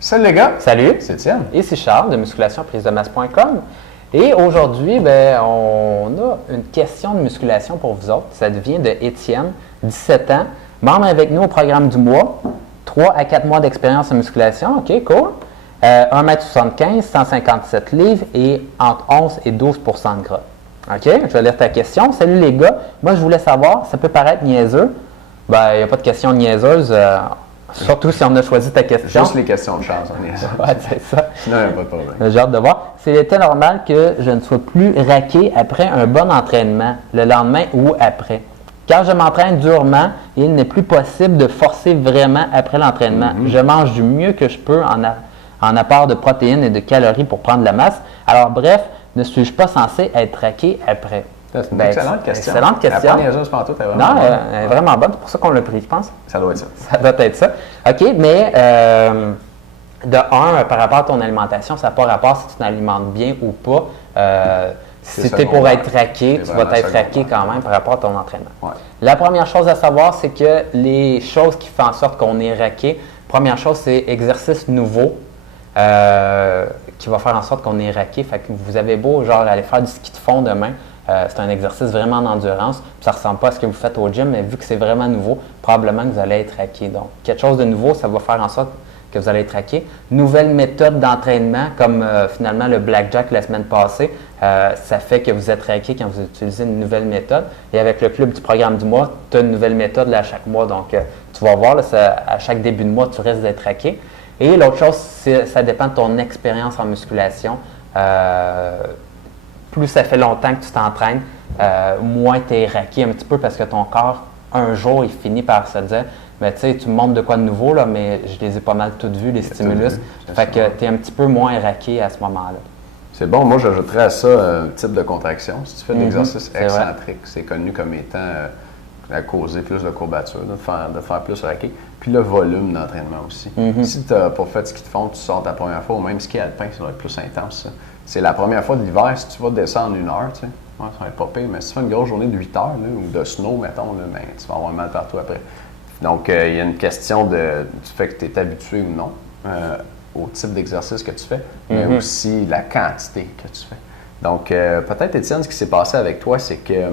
Salut les gars! Salut! C'est Étienne. Ici Charles de musculationprise-de-masse.com. Et aujourd'hui, on a une question de musculation pour vous autres. Ça vient de Étienne, 17 ans, membre avec nous au programme du mois, 3 à 4 mois d'expérience en musculation. OK, cool. 1m75, 157 livres et entre 11 et 12 de gras. OK, je vais lire ta question. Salut les gars, moi je voulais savoir, ça peut paraître niaiseux. Il n'y a pas de question niaiseuse. Surtout si on a choisi ta question. Juste les questions de chance, on est ça. Ouais, c'est ça. Sinon, il n'y a pas de problème. J'ai hâte de voir. C'était normal que je ne sois plus raqué après un bon entraînement, le lendemain ou après. Quand je m'entraîne durement, il n'est plus possible de forcer vraiment après l'entraînement. Je mange du mieux que je peux en apport de protéines et de calories pour prendre la masse. Alors bref, ne suis-je pas censé être raqué après? C'est une excellente question. Excellente question. La première chose, pas tout, est vraiment Non, bonne. elle est vraiment bonne. C'est pour ça qu'on l'a pris, je pense. Ça doit être ça. Ça doit être ça. OK, mais de un, par rapport à ton alimentation, ça n'a pas rapport si tu t'alimentes bien ou pas. Si tu es pour être raqué, tu vas être raqué quand même par rapport à ton entraînement. Ouais. La première chose à savoir, c'est que les choses qui font en sorte qu'on est raqué, première chose, c'est exercice nouveau qui va faire en sorte qu'on est raqué. Fait que vous avez beau genre aller faire du ski de fond demain. C'est un exercice vraiment d'endurance. Ça ne ressemble pas à ce que vous faites au gym, mais vu que c'est vraiment nouveau, probablement que vous allez être raqué. Donc, quelque chose de nouveau, ça va faire en sorte que vous allez être raqué. Nouvelle méthode d'entraînement, comme finalement le blackjack la semaine passée, ça fait que vous êtes raqué quand vous utilisez une nouvelle méthode. Et avec le club du programme du mois, tu as une nouvelle méthode là, à chaque mois. Donc, tu vas voir, là, à chaque début de mois, tu risques d'être raqué. Et l'autre chose, ça dépend de ton expérience en musculation. Plus ça fait longtemps que tu t'entraînes, moins tu es raqué un petit peu parce que ton corps, un jour, il finit par se dire mais tu sais, tu me montres de quoi de nouveau, là, mais je les ai pas mal toutes vues, les stimulus. Fait que tu es un petit peu moins raqué à ce moment-là. C'est bon. Moi, j'ajouterais à ça un type de contraction. Si tu fais de l'exercice excentrique, c'est connu comme étant à causer plus de courbatures, de faire plus raqué. Puis le volume d'entraînement aussi. Si tu n'as pas fait de ski de fond, tu sors ta première fois, ou même ski alpin, ça doit être plus intense. Ça. C'est la première fois de l'hiver, si tu vas descendre 1 heure, tu sais, ça va être pas pire, mais si tu fais une grosse journée de 8 heures, là, ou de snow, mettons, là, ben, tu vas avoir mal partout après. Donc, il y a une question du fait que tu es habitué ou non au type d'exercice que tu fais, mais aussi la quantité que tu fais. Donc, peut-être, Étienne, ce qui s'est passé avec toi, c'est que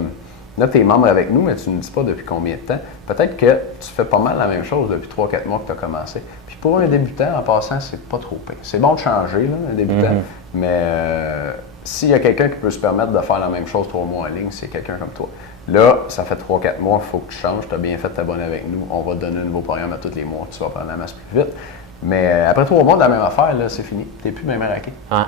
là, tu es membre avec nous, mais tu ne nous dis pas depuis combien de temps. Peut-être que tu fais pas mal la même chose depuis 3-4 mois que tu as commencé. Puis pour un débutant, en passant, c'est pas trop pire. C'est bon de changer, là, un débutant, mais s'il y a quelqu'un qui peut se permettre de faire la même chose 3 mois en ligne, c'est quelqu'un comme toi. Là, ça fait 3-4 mois, il faut que tu changes. Tu as bien fait de t'abonner avec nous. On va te donner un nouveau programme à tous les mois. Tu vas prendre la masse plus vite. Mais après 3 mois de la même affaire, là, c'est fini. Tu n'es plus même raqué. Ah,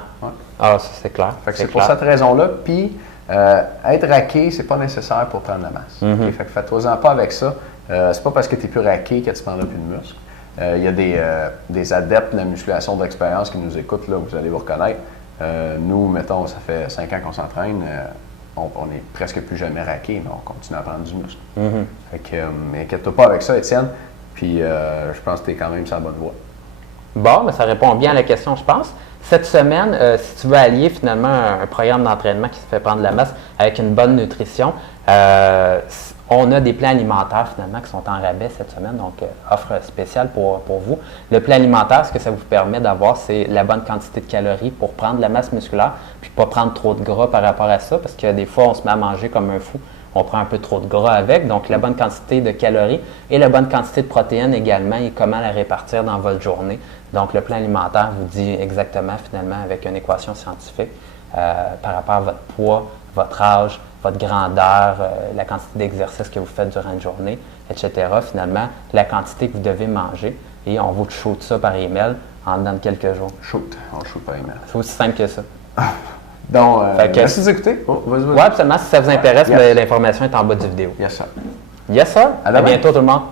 ça, c'est clair. Fait que c'est pour cette raison-là. Puis, être raqué, c'est pas nécessaire pour prendre la masse. Okay? Fait que fais-toi-en pas avec ça. C'est pas parce que tu n'es plus raqué que tu prendras plus de muscle. Il y a des adeptes de la musculation d'expérience qui nous écoutent, là, vous allez vous reconnaître. Nous, mettons, ça fait 5 ans qu'on s'entraîne. On n'est presque plus jamais raqué, mais on continue à prendre du muscle. Fait que, mais inquiète-toi pas avec ça, Étienne. Puis, je pense que tu es quand même sur la bonne voie. Bon, mais ça répond bien à la question, je pense. Cette semaine, si tu veux allier finalement un programme d'entraînement qui te fait prendre de la masse avec une bonne nutrition, on a des plans alimentaires finalement qui sont en rabais cette semaine, donc offre spéciale pour vous. Le plan alimentaire, ce que ça vous permet d'avoir, c'est la bonne quantité de calories pour prendre de la masse musculaire, puis pas prendre trop de gras par rapport à ça, parce que des fois, on se met à manger comme un fou. On prend un peu trop de gras avec, donc la bonne quantité de calories et la bonne quantité de protéines également et comment la répartir dans votre journée. Donc le plan alimentaire vous dit exactement finalement avec une équation scientifique par rapport à votre poids, votre âge, votre grandeur, la quantité d'exercice que vous faites durant une journée, etc. Finalement, la quantité que vous devez manger et on vous shoot ça par email en dedans de quelques jours. On shoot par email. C'est aussi simple que ça. Donc, merci de nous écouter. Oui, absolument. Si ça vous intéresse, l'information est en bas de la vidéo. Yes, sir. Yes, sir. À bientôt tout le monde.